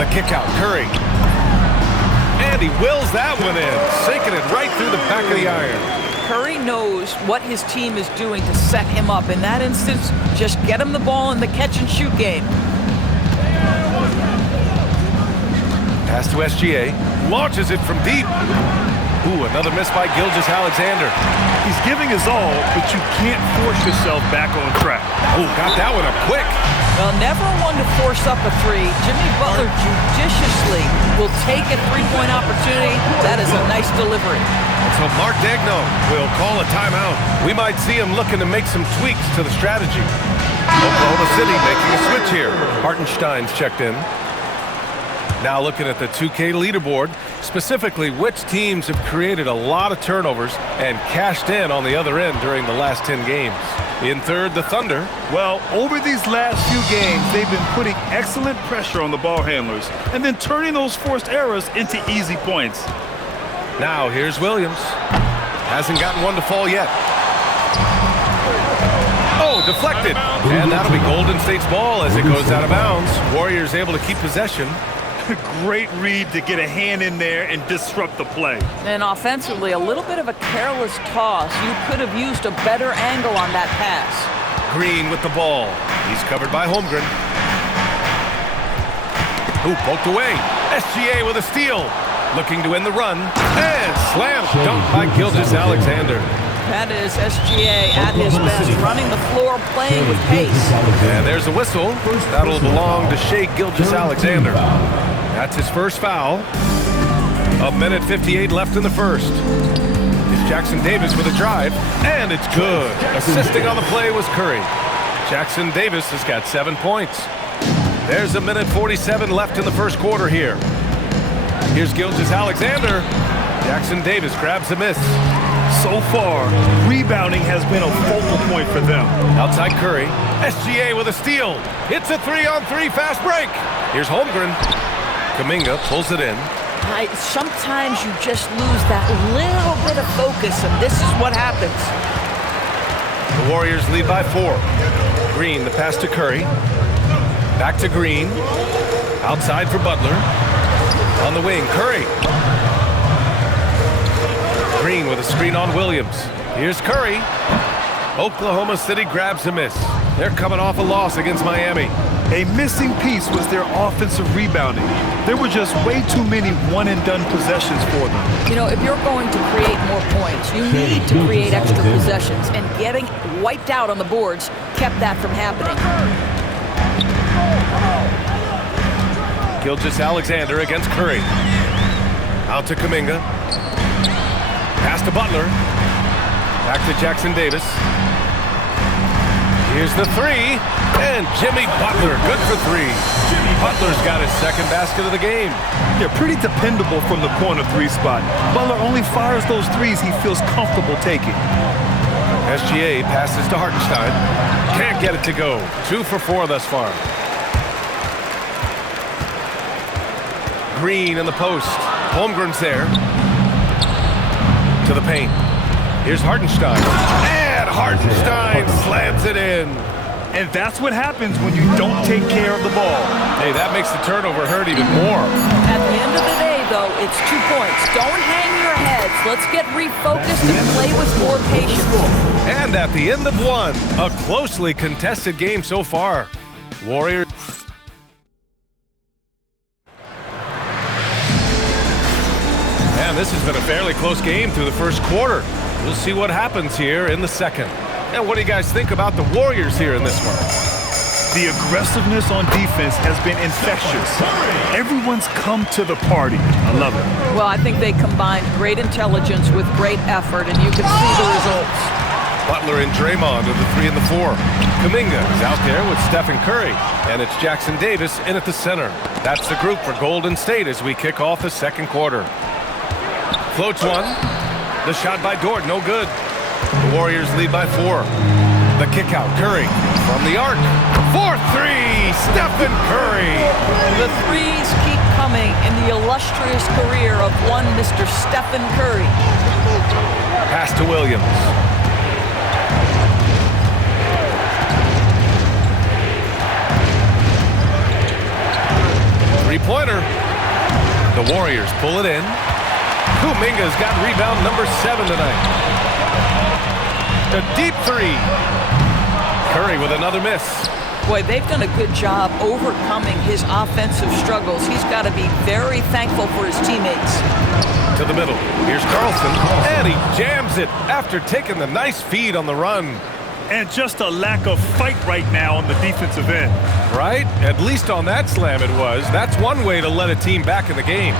The kick out, Curry. And he wills that one in, sinking it right through the back of the iron. Curry knows what his team is doing to set him up. In that instance, just get him the ball in the catch-and-shoot game. Pass to SGA. Launches it from deep. Ooh, another miss by Gilgeous-Alexander. He's giving his all, but you can't force yourself back on track. Oh, got that one up quick. Well, never one to force up a three. Jimmy Butler judiciously will take a three-point opportunity. That is a nice delivery. So Mark Daigneault will call a timeout. We might see him looking to make some tweaks to the strategy. Oklahoma City making a switch here. Hartenstein's checked in. Now looking at the 2K leaderboard, specifically which teams have created a lot of turnovers and cashed in on the other end during the last 10 games. In third, the Thunder. Well, over these last few games, they've been putting excellent pressure on the ball handlers and then turning those forced errors into easy points. Now here's Williams. Hasn't gotten one to fall yet. Oh, deflected. And that'll be Golden State's ball as it goes out of bounds. Warriors able to keep possession. Great read to get a hand in there and disrupt the play. And offensively, a little bit of a careless toss. You could have used a better angle on that pass. Green with the ball. He's covered by Holmgren. Who poked away. SGA with a steal. Looking to end the run. And slam dunk by Gilgeous-Alexander. That is SGA at his best, running the floor, playing with pace. And there's a whistle. That'll belong to Shai Gilgeous-Alexander. That's his first foul. A minute 58 left in the first. It's Jackson Davis with a drive, and it's good. Assisting on the play was Curry. Jackson Davis has got 7 points. There's a minute 47 left in the first quarter here. Here's Gilgeous-Alexander. Jackson Davis grabs a miss. So far, rebounding has been a focal point for them. Outside Curry. SGA with a steal. It's a 3-on-3 fast break. Here's Holmgren. Kuminga pulls it in. Sometimes you just lose that little bit of focus, and this is what happens. The Warriors lead by 4. Green, the pass to Curry. Back to Green. Outside for Butler. On the wing, Curry. Green with a screen on Williams. Here's Curry. Oklahoma City grabs a miss. They're coming off a loss against Miami. A missing piece was their offensive rebounding. There were just way too many one-and-done possessions for them. You know, if you're going to create more points, you need to create extra possessions, and getting wiped out on the boards kept that from happening. Gilgeous-Alexander against Curry. Out to Kuminga. Pass to Butler. Back to Jackson Davis. Here's the three. And Jimmy Butler, good for 3. Butler's got his second basket of the game. They're pretty dependable from the corner 3 spot. Butler only fires those threes he feels comfortable taking. SGA passes to Hartenstein. Can't get it to go. 2 for 4 thus far. Green in the post. Holmgren's there. To the paint. Here's Hartenstein. And Hartenstein slams it in. And that's what happens when you don't take care of the ball. Hey, that makes the turnover hurt even more. At the end of the day, though, it's 2 points. Don't hang your heads. Let's get refocused and play with more patience. And at the end of 1, a closely contested game so far. Warriors. And this has been a fairly close game through the first quarter. We'll see what happens here in the second. And what do you guys think about the Warriors here in this one? The aggressiveness on defense has been infectious. Everyone's come to the party. I love it. Well, I think they combined great intelligence with great effort, and you can see the results. Butler and Draymond are the 3 and the 4. Kuminga is out there with Stephen Curry, and it's Jackson Davis in at the center. That's the group for Golden State as we kick off the second quarter. Floats one. The shot by Dort, no good. The Warriors lead by 4. The kick out, Curry from the arc. 4-3, Stephen Curry. The threes keep coming in the illustrious career of one Mr. Stephen Curry. Pass to Williams. three-pointer. The Warriors pull it in. Kuminga's got rebound number 7 tonight. The deep three. Curry with another miss. Boy, they've done a good job overcoming his offensive struggles. He's got to be very thankful for his teammates. To the middle. Here's Carlson, and he jams it after taking the nice feed on the run. And just a lack of fight right now on the defensive end. Right? At least on that slam it was. That's one way to let a team back in the game.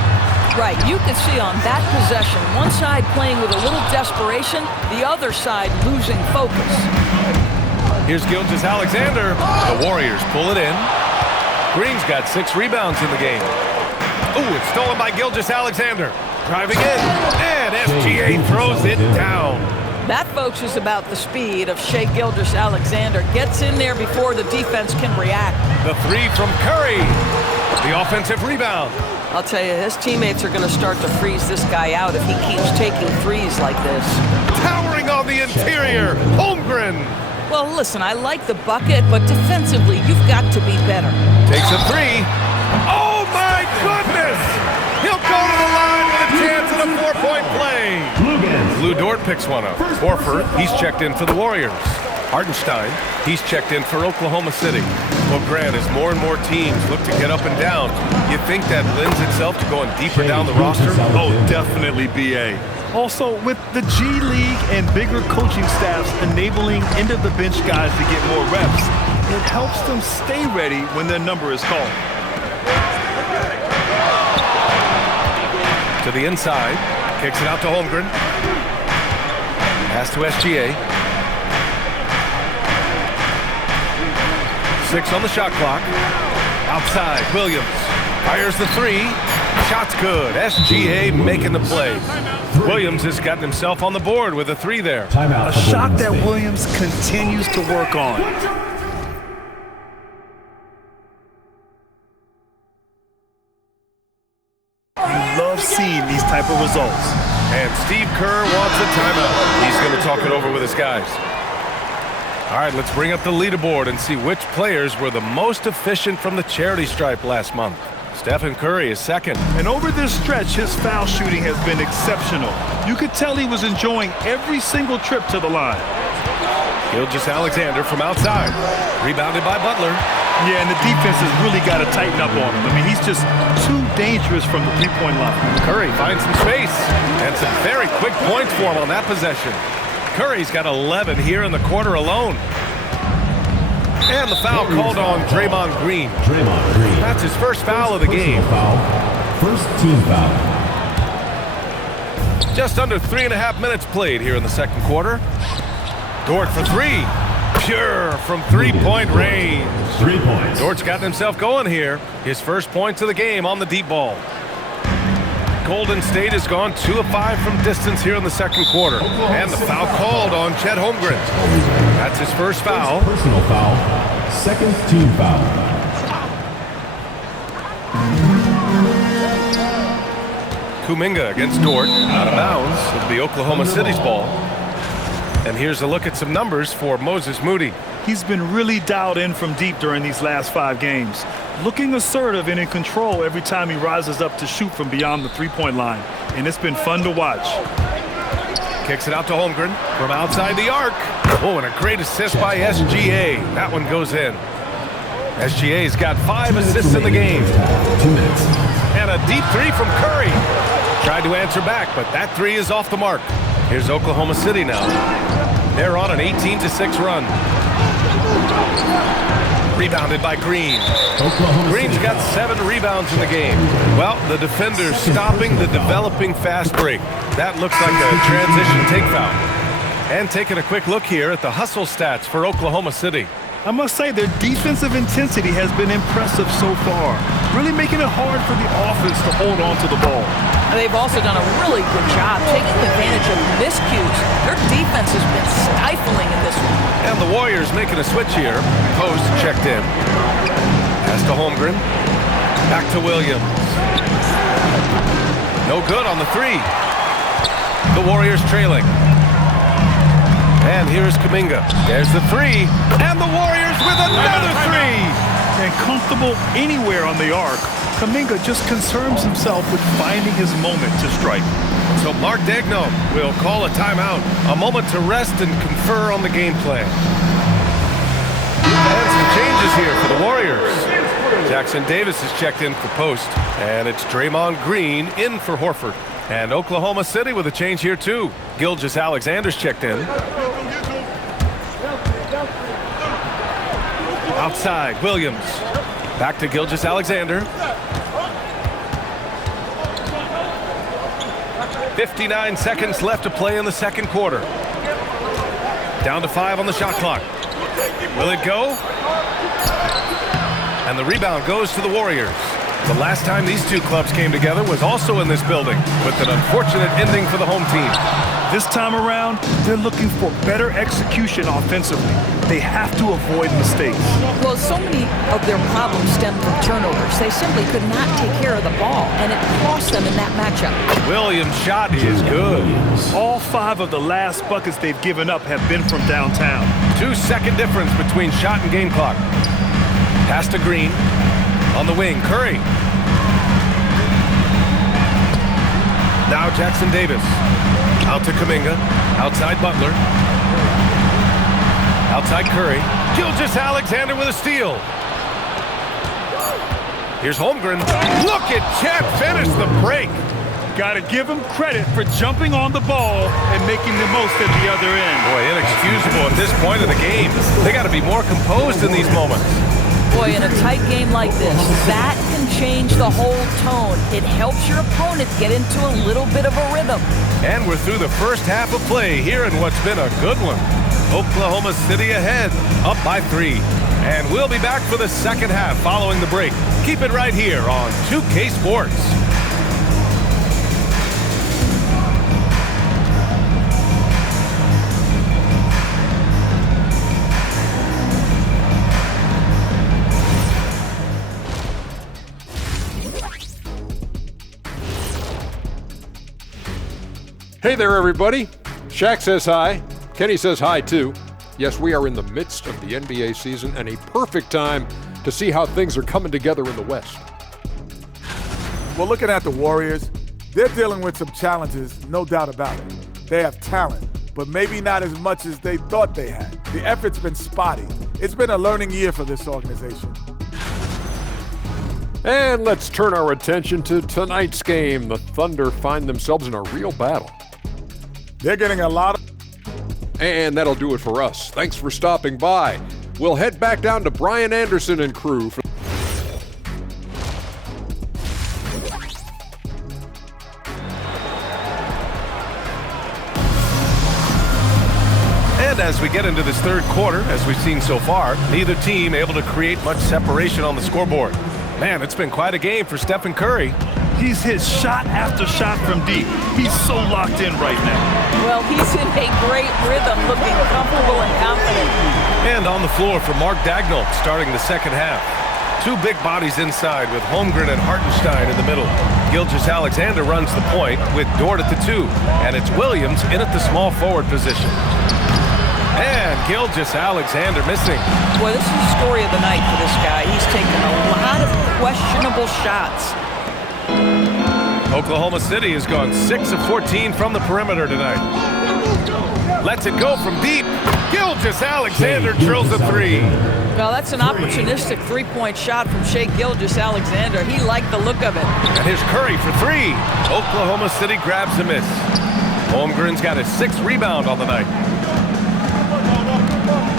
Right, you can see on that possession, one side playing with a little desperation, the other side losing focus. Here's Gilgeous-Alexander. The Warriors pull it in. Green's got 6 rebounds in the game. Ooh, it's stolen by Gilgeous-Alexander. Driving in, and SGA throws it down. That, folks, is about the speed of Shai Gilgeous-Alexander. Gets in there before the defense can react. The three from Curry. The offensive rebound. I'll tell you, his teammates are going to start to freeze this guy out if he keeps taking threes like this. Towering on the interior, Holmgren. Well, listen, I like the bucket, but defensively, you've got to be better. Takes a three. Oh, my goodness! He'll go to the line with a chance at a 4-point play. Lou Dort picks one up. Horford, he's checked in for the Warriors. Hartenstein, he's checked in for Oklahoma City. Well, Grant, as more and more teams look to get up and down, you think that lends itself to going deeper down the roster? Oh, definitely, B.A. Also, with the G League and bigger coaching staffs enabling end-of-the-bench guys to get more reps, it helps them stay ready when their number is called. To the inside, kicks it out to Holmgren. Pass to SGA. 6 on the shot clock. Outside, Williams fires the three. Shot's good. SGA making the play. Williams has gotten himself on the board with a three there. A shot that Williams continues to work on. You love seeing these type of results. And Steve Kerr wants a timeout. He's going to talk it over with his guys. All right, let's bring up the leaderboard and see which players were the most efficient from the charity stripe last month. Stephen Curry is second. And over this stretch, his foul shooting has been exceptional. You could tell he was enjoying every single trip to the line. Gilgeous-Alexander from outside. Rebounded by Butler. Yeah, and the defense has really got to tighten up on him. I mean, he's just too dangerous from the three-point line. Curry finds some space and some very quick points for him on that possession. Curry's got 11 here in the quarter alone. And the foul called on Draymond Green. That's his first foul of the game. First team foul. Just under 3.5 minutes played here in the second quarter. Dort for three. Pure from three-point range. 3 points. Dort's gotten himself going here. His first points of the game on the deep ball. Golden State has gone 2 of 5 from distance here in the second quarter. And the foul called on Chet Holmgren. That's his first foul. Personal foul. Second team foul. Kuminga against Dort. Out of bounds. It'll be Oklahoma City's ball. And here's a look at some numbers for Moses Moody. He's been really dialed in from deep during these last 5 games. Looking assertive and in control every time he rises up to shoot from beyond the three-point line. And it's been fun to watch. Kicks it out to Holmgren from outside the arc. Oh, and a great assist by SGA. That one goes in. SGA's got 5 assists in the game. 2 minutes. And a deep three from Curry. Tried to answer back, but that three is off the mark. Here's Oklahoma City now. They're on an 18-6 run. Rebounded by Green. Green's got 7 rebounds in the game. Well, the defender's stopping the developing fast break. That looks like a transition take foul. And taking a quick look here at the hustle stats for Oklahoma City. I must say their defensive intensity has been impressive so far, really making it hard for the offense to hold on to the ball. They've also done a really good job taking advantage of miscues. Their defense has been stifling in this one. And the Warriors making a switch here. Post checked in. Pass to Holmgren. Back to Williams. No good on the three. The Warriors trailing. And here's Kuminga. There's the three. And the Warriors with another three. And comfortable anywhere on the arc, Kuminga just concerns himself with finding his moment to strike. So Mark Daigneault will call a timeout, a moment to rest and confer on the game plan. And some changes here for the Warriors. Jackson Davis is checked in for post, and it's Draymond Green in for Horford. And Oklahoma City with a change here too. Gilgeous-Alexander's checked in. Outside, Williams. Back to Gilgeous-Alexander. 59 seconds left to play in the second quarter. Down to 5 on the shot clock. Will it go? And the rebound goes to the Warriors. The last time these two clubs came together was also in this building, with an unfortunate ending for the home team. This time around, they're looking for better execution offensively. They have to avoid mistakes. Well, so many of their problems stem from turnovers. They simply could not take care of the ball, and it cost them in that matchup. Williams' shot is good. All 5 of the last buckets they've given up have been from downtown. 2-second difference between shot and game clock. Pass to Green. On the wing, Curry. Now Jackson Davis. Out to Kuminga. Outside Butler. Outside Curry. Gilgeous-Alexander with a steal. Here's Holmgren. Look at Chet finish the break. Got to give him credit for jumping on the ball and making the most at the other end. Boy, inexcusable at this point of the game. They got to be more composed in these moments. Boy, in a tight game like this, that can change the whole tone. It helps your opponent get into a little bit of a rhythm. And we're through the first half of play here in what's been a good one. Oklahoma City ahead, up by 3. And we'll be back for the second half following the break. Keep it right here on 2K Sports. Hey there, everybody. Shaq says hi. Kenny says hi, too. Yes, we are in the midst of the NBA season and a perfect time to see how things are coming together in the West. Well, looking at the Warriors, they're dealing with some challenges, no doubt about it. They have talent, but maybe not as much as they thought they had. The effort's been spotty. It's been a learning year for this organization. And let's turn our attention to tonight's game. The Thunder find themselves in a real battle. They're getting a lot of... And that'll do it for us. Thanks for stopping by. We'll head back down to Brian Anderson and crew for And as we get into this third quarter, as we've seen so far, neither team able to create much separation on the scoreboard. Man, it's been quite a game for Stephen Curry. He's hit shot after shot from deep. He's so locked in right now. Well, he's in a great rhythm, looking comfortable and confident. And on the floor for Mark Daigneault starting the second half. 2 big bodies inside with Holmgren and Hartenstein in the middle. Gilgeous-Alexander runs the point with Dort at the 2. And it's Williams in at the small forward position. And Gilgeous-Alexander missing. Boy, this is the story of the night for this guy. He's taken a lot of questionable shots. Oklahoma City has gone 6 of 14 from the perimeter tonight. Lets it go from deep. Gilgeous-Alexander drills a 3. Well, that's an opportunistic three-point shot from Shai Gilgeous-Alexander. He liked the look of it. And here's Curry for 3. Oklahoma City grabs a miss. Holmgren's got his 6th rebound on the night.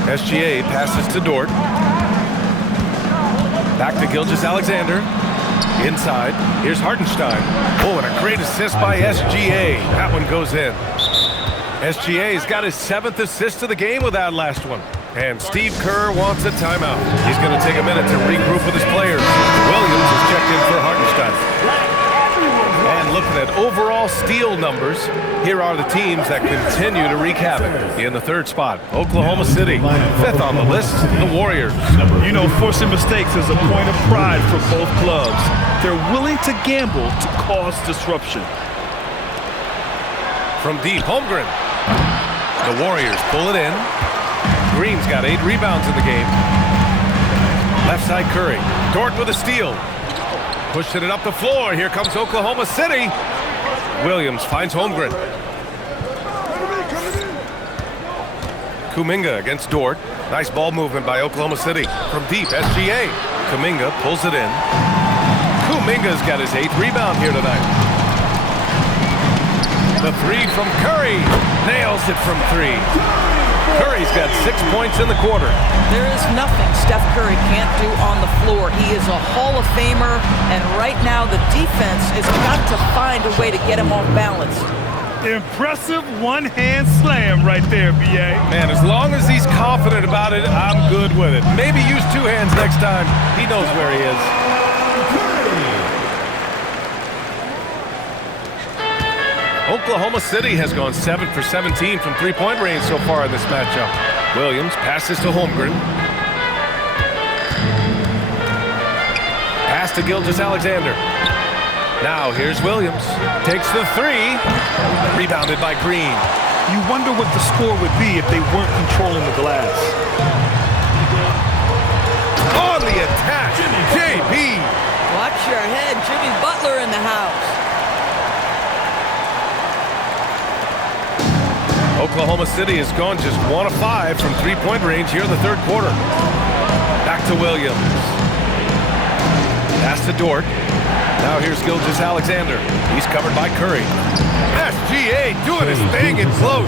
SGA passes to Dort. Back to Gilgeous-Alexander. Inside. Here's Hartenstein. Oh, and a great assist by SGA. That one goes in. SGA's got his 7th assist of the game with that last one. And Steve Kerr wants a timeout. He's going to take a minute to regroup with his players. Williams is checked in for Hartenstein. And looking at overall steal numbers, here are the teams that continue to wreak havoc. In the 3rd spot, Oklahoma City. 5th on the list, the Warriors. You know, forcing mistakes is a point of pride for both clubs. They're willing to gamble to cause disruption. From deep, Holmgren. The Warriors pull it in. Green's got 8 rebounds in the game. Left side Curry. Dort with a steal. Pushing it up the floor. Here comes Oklahoma City. Williams finds Holmgren. Kuminga against Dort. Nice ball movement by Oklahoma City. From deep, SGA. Kuminga pulls it in. Kuminga's got his 8th rebound here tonight. The three from Curry. Nails it from 3. Curry's got 6 points in the quarter. There is nothing Steph Curry can't do on the floor. He is a Hall of Famer, and right now the defense has got to find a way to get him off balance. Impressive one-hand slam right there, B.A. Man, as long as he's confident about it, I'm good with it. Maybe use 2 hands next time. He knows where he is. Oklahoma City has gone 7 for 17 from three-point range so far in this matchup. Williams passes to Holmgren. Pass to Gilgeous-Alexander. Now here's Williams. Takes the 3. Rebounded by Green. You wonder what the score would be if they weren't controlling the glass. On the attack, JB. Watch your head. Jimmy Butler in the house. Oklahoma City has gone just 1 of 5 from three-point range here in the third quarter. Back to Williams. Pass to Dort. Now here's Gilgeous-Alexander. He's covered by Curry. SGA doing his thing in close.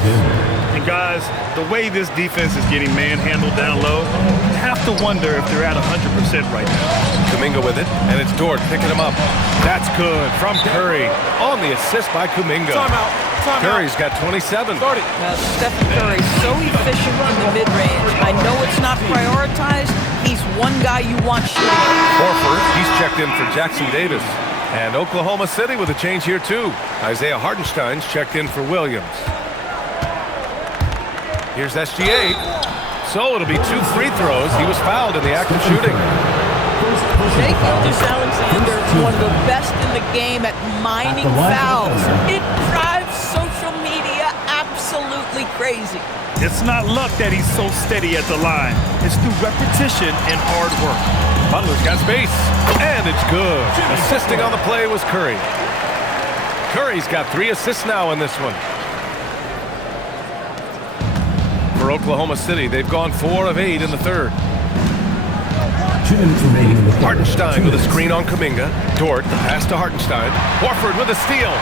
And guys, the way this defense is getting manhandled down low, you have to wonder if they're at 100% right now. Kuminga with it, and it's Dort picking him up. That's good from Curry on the assist by Kuminga. Timeout. Curry's got 27. Now, Stephen Curry, so efficient in the mid-range. I know it's not prioritized. He's one guy you want shooting. Horford, he's checked in for Jackson Davis. And Oklahoma City with a change here too. Isaiah Hartenstein's checked in for Williams. Here's SGA. So it'll be 2 free throws. He was fouled in the act of shooting. Shai Gilgeous-Alexander, one of the best in the game at mining fouls. It drives social media absolutely crazy. It's not luck that he's so steady at the line. It's through repetition and hard work. Butler's got space, and it's good. Assisting on the play was Curry. Curry's got 3 assists now in this one. For Oklahoma City, they've gone 4 of 8 in the third. 2 minutes remaining in the third. Hartenstein with a screen on Kuminga. Dort, the pass to Hartenstein. Horford with a steal.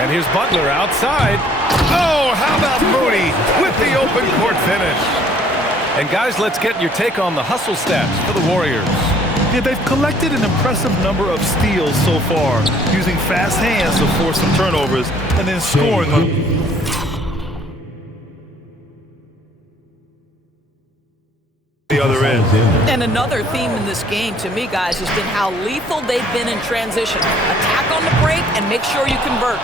And here's Butler outside. Oh, how about Moody with the open court finish? And guys, let's get your take on the hustle stats for the Warriors. Yeah, they've collected an impressive number of steals so far, using fast hands to force some turnovers and then scoring on the other end. And another theme in this game, to me, guys, has been how lethal they've been in transition. Attack on the break and make sure you convert.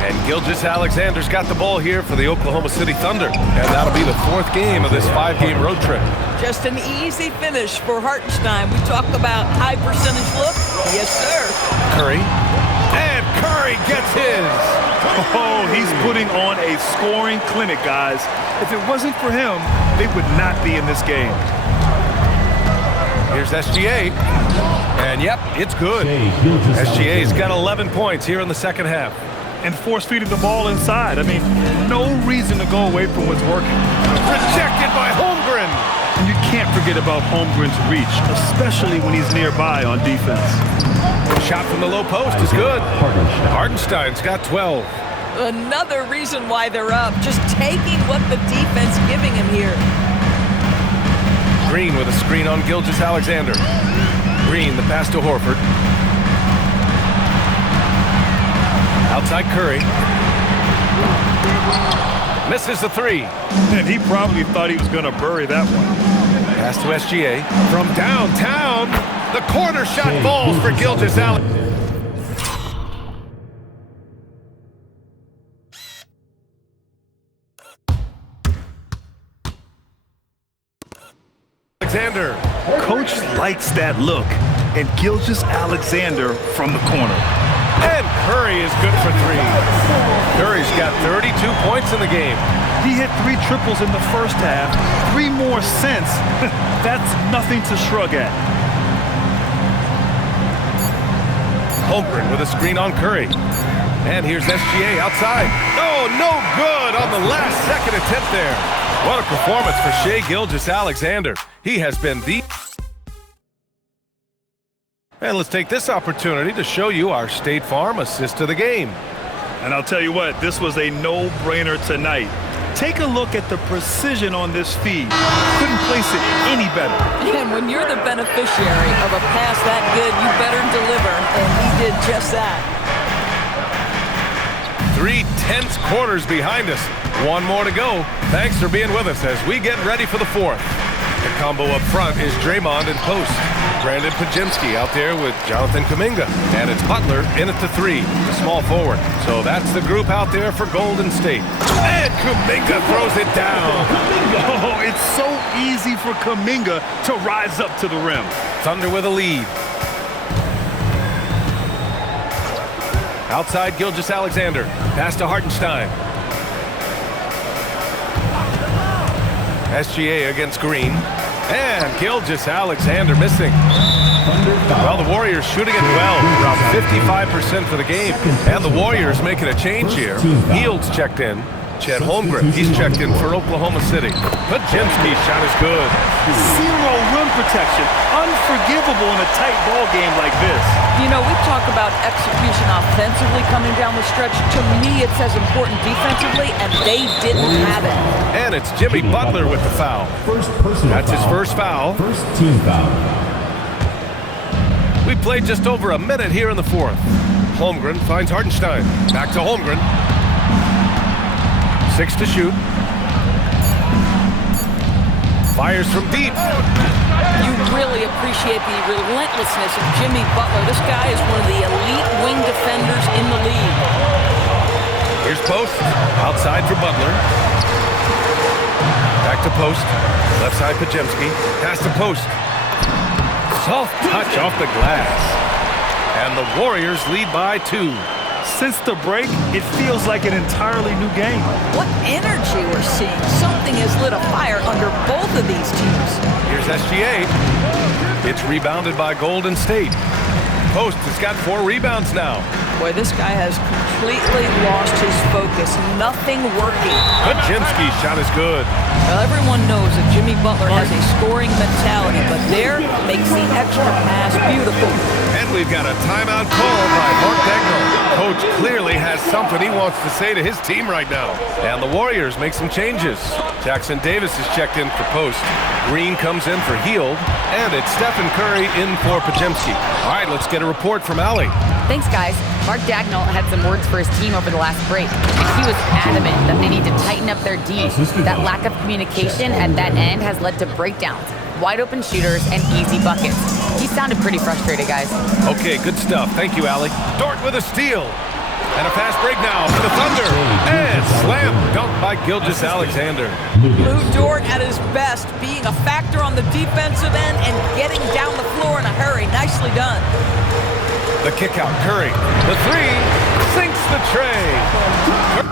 And Gilgeous-Alexander's got the ball here for the Oklahoma City Thunder. And that'll be the 4th game of this 5-game road trip. Just an easy finish for Hartenstein. We talked about high percentage look. Yes, sir. Curry. And Curry gets his. Oh, he's putting on a scoring clinic, guys. If it wasn't for him, they would not be in this game. Here's SGA. And yep, it's good. SGA's got 11 points here in the second half. And force-feeding the ball inside. I mean, no reason to go away from what's working. Rejected by Holmgren. And you can't forget about Holmgren's reach, especially when he's nearby on defense. Shot from the low post is good. Hartenstein's got 12. Another reason why they're up, just taking what the defense giving him here. Green with a screen on Gilgeous-Alexander. Green, the pass to Horford. Outside Curry. Misses the 3. And he probably thought he was going to bury that one. Pass to SGA. From downtown, the corner shot falls for Gilgeous-Alexander. Coach likes that look. And Gilgeous-Alexander from the corner. And Curry is good for 3. Curry's got 32 points in the game. He hit 3 triples in the first half, 3 more since. That's nothing to shrug at. Holmgren with a screen on Curry. And here's SGA outside. Oh, no good on the last second attempt there. What a performance for Shai Gilgeous-Alexander. He has been the... And let's take this opportunity to show you our State Farm assist of the game. And I'll tell you what, this was a no-brainer tonight. Take a look at the precision on this feed. Couldn't place it any better. And when you're the beneficiary of a pass that good, you better deliver, and he did just that. 3 tense quarters behind us. 1 more to go. Thanks for being with us as we get ready for the 4th. The combo up front is Draymond in post. Brandon Podziemski out there with Jonathan Kuminga. And it's Butler in at the 3, the small forward. So that's the group out there for Golden State. And Kuminga throws it down. Oh, it's so easy for Kuminga to rise up to the rim. Thunder with a lead. Outside Gilgeous-Alexander. Pass to Hartenstein. SGA against Green. And Gilgeous-Alexander missing. Well, the Warriors shooting it well, around 55% for the game. And the Warriors making a change here. Hield's checked in. Chet Holmgren, he's checked in for Oklahoma City. Podziemski shot is good. 0 rim protection. Unforgivable in a tight ball game like this. You know, we talk about execution offensively coming down the stretch. To me, it's as important defensively, and they didn't have it. And it's Jimmy Butler with the foul. First personal That's his foul. first foul. First team foul. We played just over a minute here in the 4th. Holmgren finds Hartenstein. Back to Holmgren. 6 to shoot. Fires from deep. You really appreciate the relentlessness of Jimmy Butler. This guy is one of the elite wing defenders in the league. Here's post. Outside for Butler. Back to post. Left side Podziemski. Pass to post. Soft touch off the glass. And the Warriors lead by 2. Since the break, it feels like an entirely new game. What energy we're seeing. Something has lit a fire under both of these teams. Here's SGA. It's rebounded by Golden State. Post has got 4 rebounds now. Boy, this guy has completely lost his focus. Nothing working. Podziemski's shot is good. Well, everyone knows that Jimmy Butler has a scoring mentality, but there makes the extra pass beautiful. And we've got a timeout call by Mark Dagnall. Coach clearly has something he wants to say to his team right now. And the Warriors make some changes. Jackson Davis is checked in for post. Green comes in for Hield. And it's Stephen Curry in for Podziemski. All right, let's get a report from Allie. Thanks, guys. Mark Dagnall had some words for his team over the last break. He was adamant that they need to tighten up their D. That lack of communication at that end has led to breakdowns, wide open shooters, and easy buckets. He sounded pretty frustrated, guys. Okay, good stuff. Thank you, Allie. Dort with a steal. And a fast break now for the Thunder. And slam dunk by Gilgeous-Alexander. Lou Dort at his best, being a factor on the defensive end and getting down the floor in a hurry. Nicely done. The kick out, Curry. The 3 sinks the tray.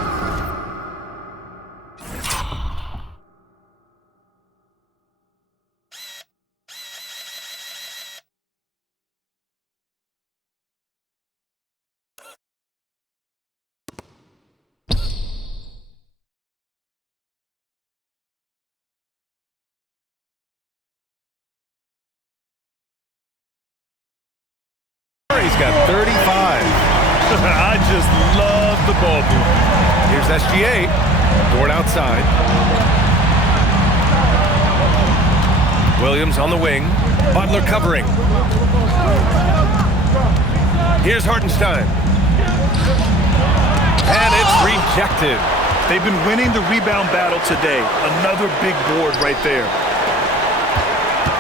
He's got 35. I just love the ball movement. Here's SGA. Dort outside. Williams on the wing. Butler covering. Here's Hartenstein. And it's rejected. They've been winning the rebound battle today. Another big board right there.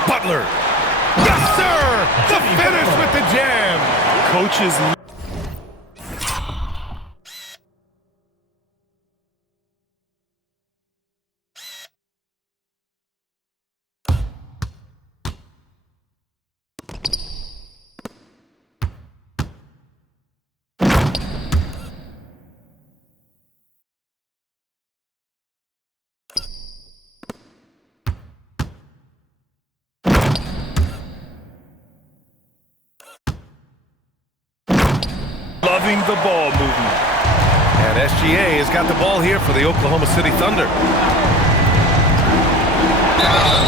Butler. Yes, sir! The finish with the jam. Coaches. loving the ball movement. And SGA has got the ball here for the Oklahoma City Thunder.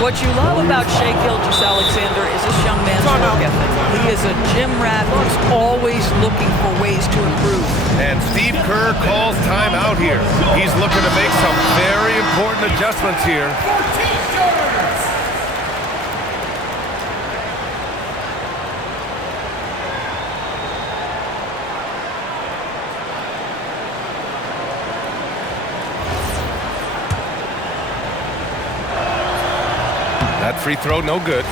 What you love about Shai Gilgeous-Alexander is this young man's work ethic. He is a gym rat who's always looking for ways to improve. And Steve Kerr calls timeout here. He's looking to make some very important adjustments here. That free throw, no good.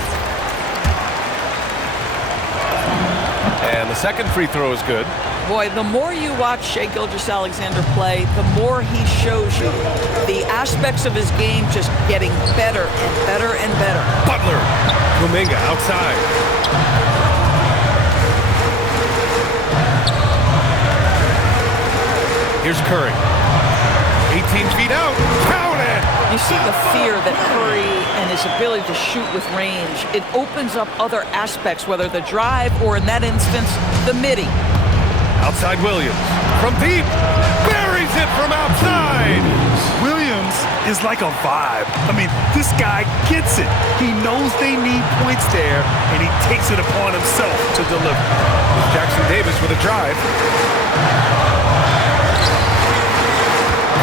And the second free throw is good. Boy, the more you watch Shai Gilgeous-Alexander play, the more he shows you the aspects of his game just getting better and better and better. Butler, Kuminga outside. Here's Curry. 18 feet out. Count it! You see the fear that Curry and his ability to shoot with range, it opens up other aspects, whether the drive or, in that instance, the midi. Outside Williams. From deep. Buries it from outside. Williams is like a vibe. I mean, this guy gets it. He knows they need points there, and he takes it upon himself to deliver. Jackson Davis with a drive.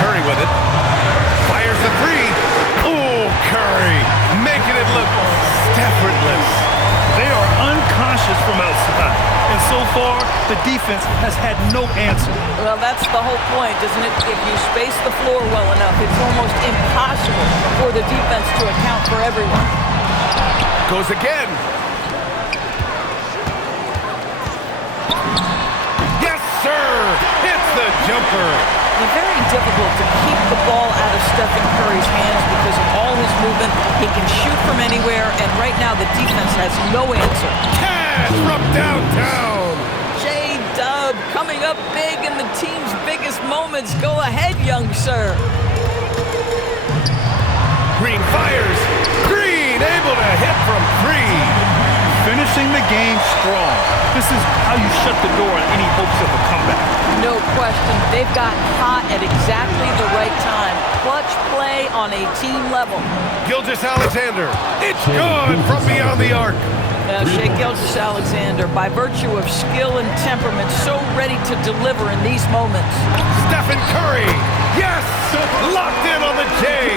Curry with it. Fires the three. Oh, Curry. Making it look effortless. They are unconscious from outside, and so far, the defense has had no answer. Well, that's the whole point, isn't it? If you space the floor well enough, it's almost impossible for the defense to account for everyone. Goes again. Yes, sir. Hits the jumper. It's very difficult to keep the ball out of Stephen Curry's hands because of all his movement. He can shoot from anywhere, and right now the defense has no answer. Cash from downtown. J-Dub coming up big in the team's biggest moments. Go ahead, young sir. Green fires. Green able to hit from three. Finishing the game strong. This is how you shut the door on any hopes of a comeback. No question. They've gotten hot at exactly the right time. Clutch play on a team level. Gilgeous-Alexander. It's good from beyond the arc. Shai Gilgeous-Alexander, by virtue of skill and temperament, so ready to deliver in these moments. Stephen Curry. Yes! Locked in on the J.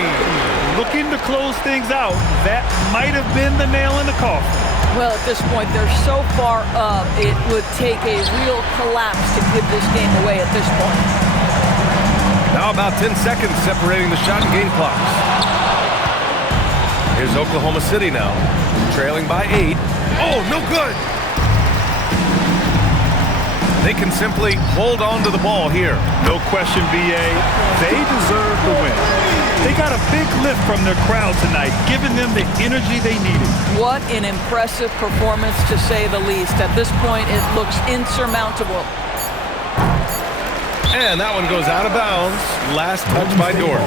Looking to close things out. That might have been the nail in the coffin. Well, at this point, they're so far up, it would take a real collapse to give this game away at this point. Now about 10 seconds separating the shot and game clocks. Here's Oklahoma City now, trailing by 8. Oh, no good! They can simply hold on to the ball here. No question, BA. They deserve the win. They got a big lift from their crowd tonight, giving them the energy they needed. What an impressive performance, to say the least. At this point, it looks insurmountable. And that one goes out of bounds. Last touch by Dort.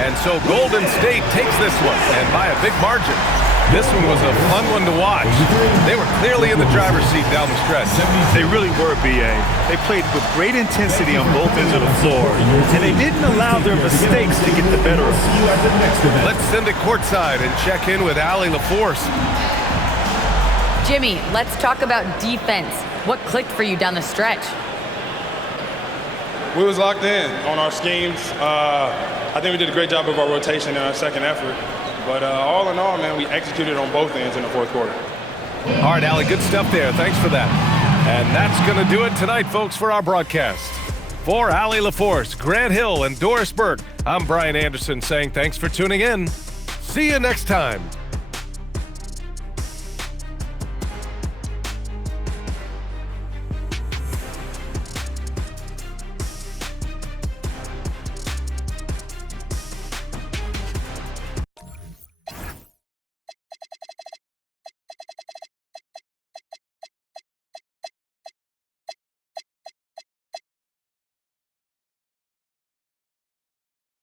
And so Golden State takes this one, and by a big margin. This one was a fun one to watch. They were clearly in the driver's seat down the stretch. They really were, BA. They played with great intensity on both ends of the floor, and they didn't allow their mistakes to get the better of them. Let's send it courtside and check in with Allie LaForce. Jimmy, let's talk about defense. What clicked for you down the stretch? We was locked in on our schemes. I think we did a great job of our rotation in our second effort. But all in all, man, we executed on both ends in the fourth quarter. All right, Allie, good stuff there. Thanks for that. And that's going to do it tonight, folks, for our broadcast. For Allie LaForce, Grant Hill, and Doris Burke, I'm Brian Anderson saying thanks for tuning in. See you next time.